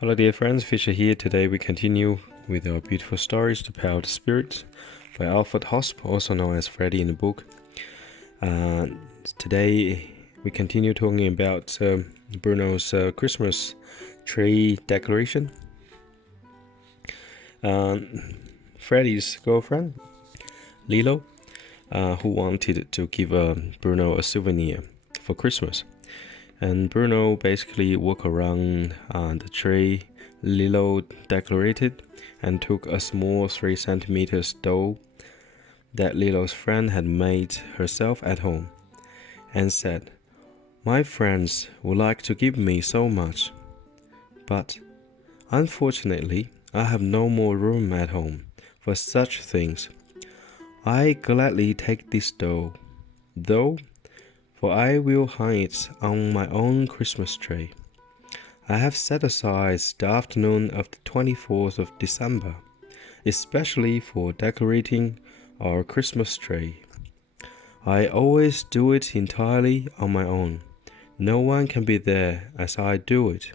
Hello dear friends, Fisher here. Today we continue with our beautiful stories, The Power of the Spirit by ALFRED, HOSP, also known as Freddy in the book. Today we continue talking about Bruno's Christmas tree decoration. Freddy's girlfriend, Lilo, who wanted to give Bruno a souvenir for Christmas. And Bruno basically walked around the tree Lilo decorated and took a small 3 centimeters doll that Lilo's friend had made herself at home and said, "My friends would like to give me so much, but unfortunately I have no more room at home for such things. I gladly take this doll, though, for I will hang it on my own Christmas tree. I have set aside the afternoon of the 24th of December, especially for decorating our Christmas tree. I always do it entirely on my own. No one can be there as I do it,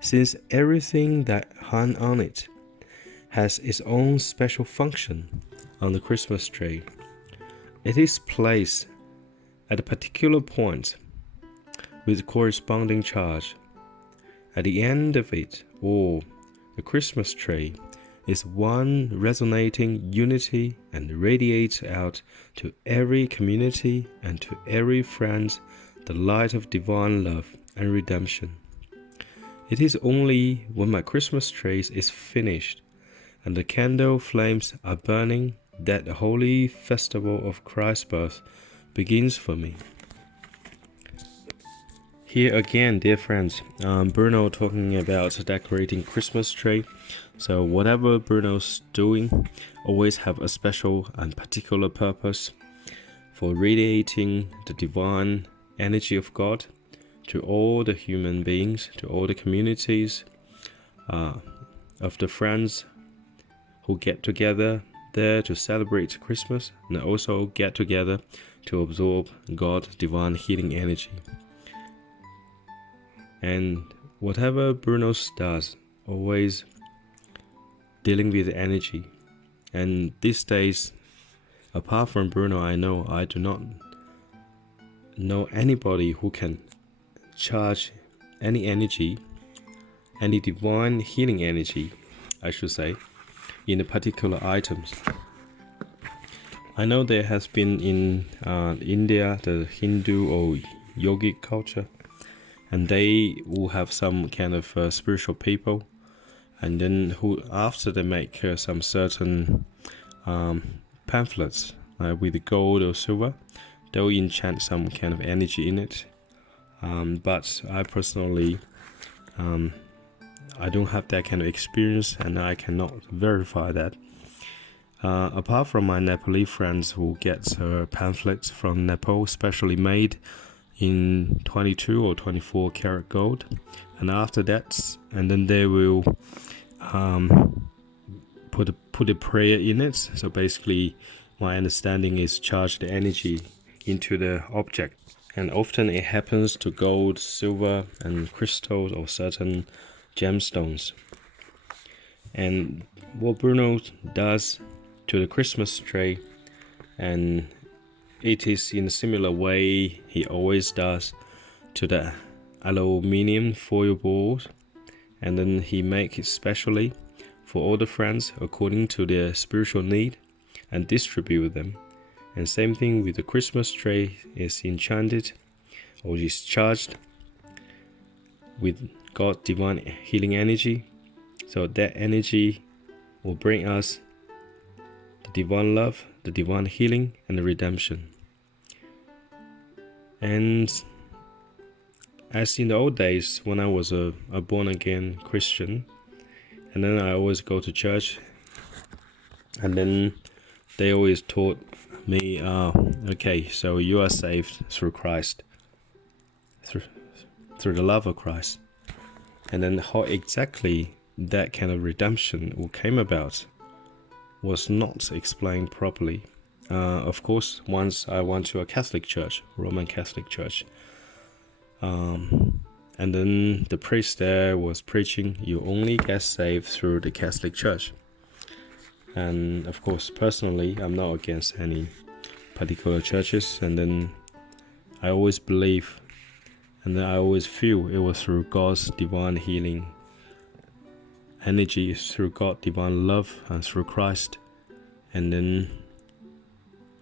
since everything that hung on it has its own special function on the Christmas tree. It is placed at a particular point with corresponding charge. At the end of it all, the Christmas tree is one resonating unity and radiates out to every community and to every friend the light of divine love and redemption. It is only when my Christmas tree is finished and the candle flames are burning that the holy festival of Christ's birth begins for me." Here again, dear friends, Bruno talking about decorating Christmas tree. So whatever Bruno's doing always have a special and particular purpose for radiating the divine energy of God to all the human beings, to all the communities of the friends who get together there to celebrate Christmas and also get together to absorb God's divine healing energy. And whatever Bruno does, always dealing with energy. And these days, apart from Bruno, I do not know anybody who can charge any energy, any divine healing energy, I should say, in the particular items. I know there has been in India the Hindu or yogic culture, and they will have some kind of spiritual people, and then who after they make some certain pamphlets with gold or silver, they'll enchant some kind of energy in it. But I personally, I don't have that kind of experience, and I cannot verify that. Apart from my Nepalese friends who get pamphlets from Nepal, specially made in 22 or 24 karat gold, and after that, and then they will put a prayer in it. So basically, my understanding is charge the energy into the object, and often it happens to gold, silver, and crystals or certain gemstones. And what Bruno does to the Christmas tree, and it is in a similar way he always does to the aluminium foil board, and then he makes it specially for all the friends according to their spiritual need and distribute them. And same thing with the Christmas tree, is enchanted or is charged with God's divine healing energy, so that energy will bring us the divine love, the divine healing, and the redemption. And as in the old days, when I was a born-again Christian, and then I always go to church, and then they always taught me, okay, so you are saved through Christ, through the love of Christ. And then how exactly that kind of redemption came about was not explained properly. Of course, once I went to a Catholic church, Roman Catholic church, And then the priest there was preaching, you only get saved through the Catholic Church. And of course, personally, I'm not against any particular churches. And then I always believe, and then I always feel it was through God's divine healing energy, through God's divine love, and through Christ. And then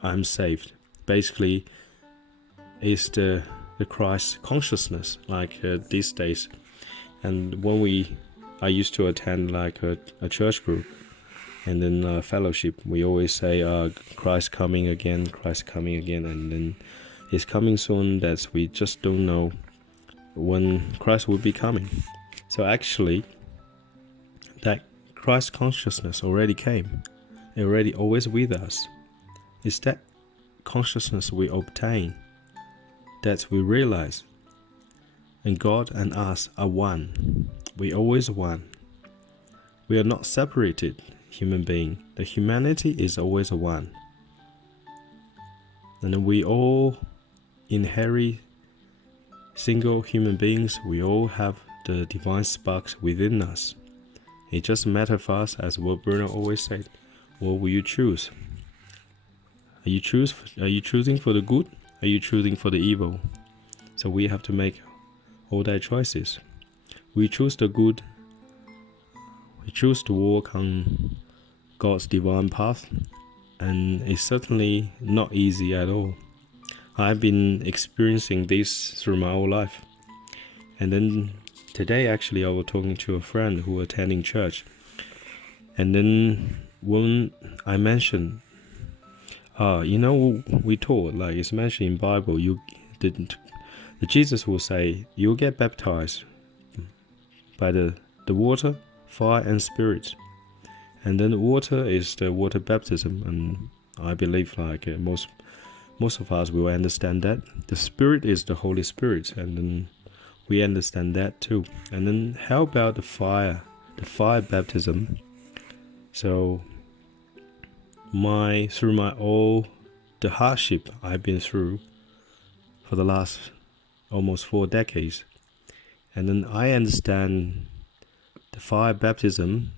I'm saved. Basically, it's the Christ consciousness, like these days. And when I used to attend like a church group, and then fellowship, we always say, Christ coming again, Christ coming again, and then He's coming soon, that we just don't know when Christ will be coming. So actually, that Christ consciousness already came, already always with us. It's that consciousness we obtain, that we realize, and God and us are one. We always one. We are not separated human being. The humanity is always one. And we all inherit single human beings. We all have the divine sparks within us. It just matters for us, as what Bruno always said, what will you choose? Are you choosing for the good? Are you choosing for the evil? So we have to make all that choices. We choose the good. We choose to walk on God's divine path, and it's certainly not easy at all. I've been experiencing this through my whole life. And then today, actually, I was talking to a friend who was attending church. And then when I mentioned, we taught, like it's mentioned in Bible, Jesus will say, you'll get baptized by the water, fire, and spirit. And then water is the water baptism, and I believe like most of us will understand that. The Spirit is the Holy Spirit, and then we understand that too. And then how about the fire baptism? So through all the hardship I've been through for the last almost 4 decades, and then I understand the fire baptism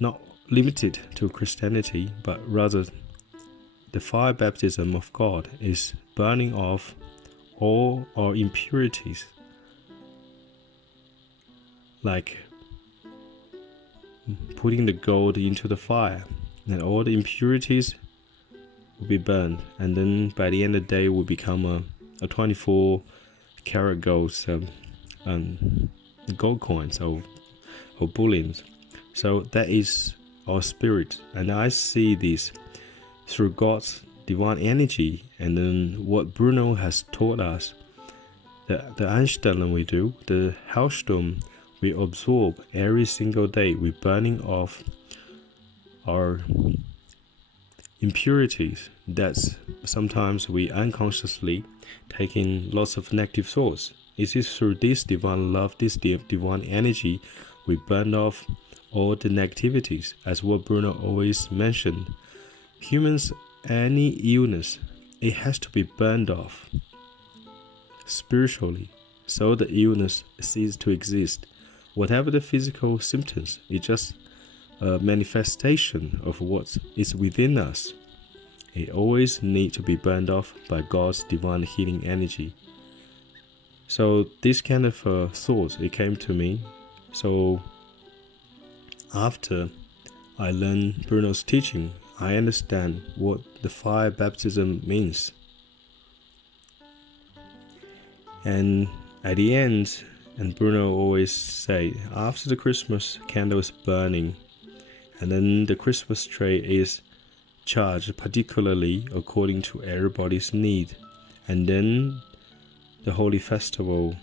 not limited to Christianity, but rather the fire baptism of God is burning off all our impurities, like putting the gold into the fire, and all the impurities will be burned, and then by the end of the day will become a 24 karat gold gold coins or bullions. So that is our spirit, and I see this through God's divine energy. And then what Bruno has taught us, the Einstellen we do, the Heilstrom we absorb every single day. We're burning off our impurities. That's sometimes we unconsciously taking lots of negative thoughts. It is through this divine love, this divine energy, we burn off all the negativities. As what Bruno always mentioned, humans, any illness, it has to be burned off spiritually, so the illness ceases to exist. Whatever the physical symptoms, it's just a manifestation of what is within us. It always needs to be burned off by God's divine healing energy. So this kind of thought, it came to me. So after I learned Bruno's teaching, I understand what the fire baptism means. And at the end, and Bruno always say, after the Christmas candle is burning, and then the Christmas tree is charged particularly according to everybody's need, and then the holy festival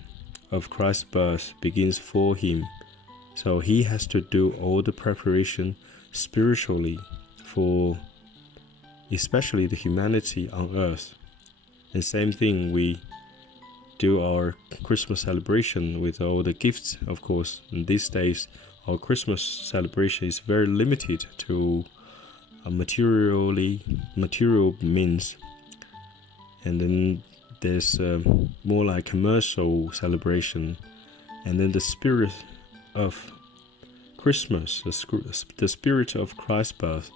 of Christ's birth begins for him. So he has to do all the preparation spiritually for especially the humanity on earth. And same thing, we do our Christmas celebration with all the gifts, of course. And these days, our Christmas celebration is very limited to material means. And then there's more like commercial celebration, and then the spirit of Christmas, the spirit of Christ's birth,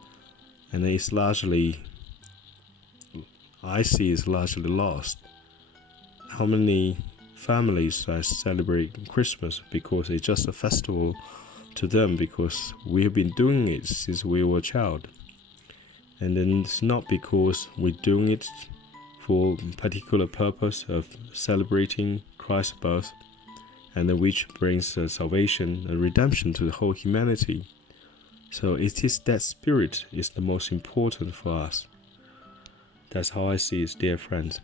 and it's largely, I see, is largely lost. How many families celebrate Christmas because it's just a festival to them, because we have been doing it since we were a child, and then it's not because we're doing it for a particular purpose of celebrating Christ's birth, and then which brings salvation and redemption to the whole humanity. So it is that spirit is the most important for us. That's how I see it, dear friends.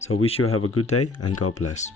So wish you have a good day, and God bless.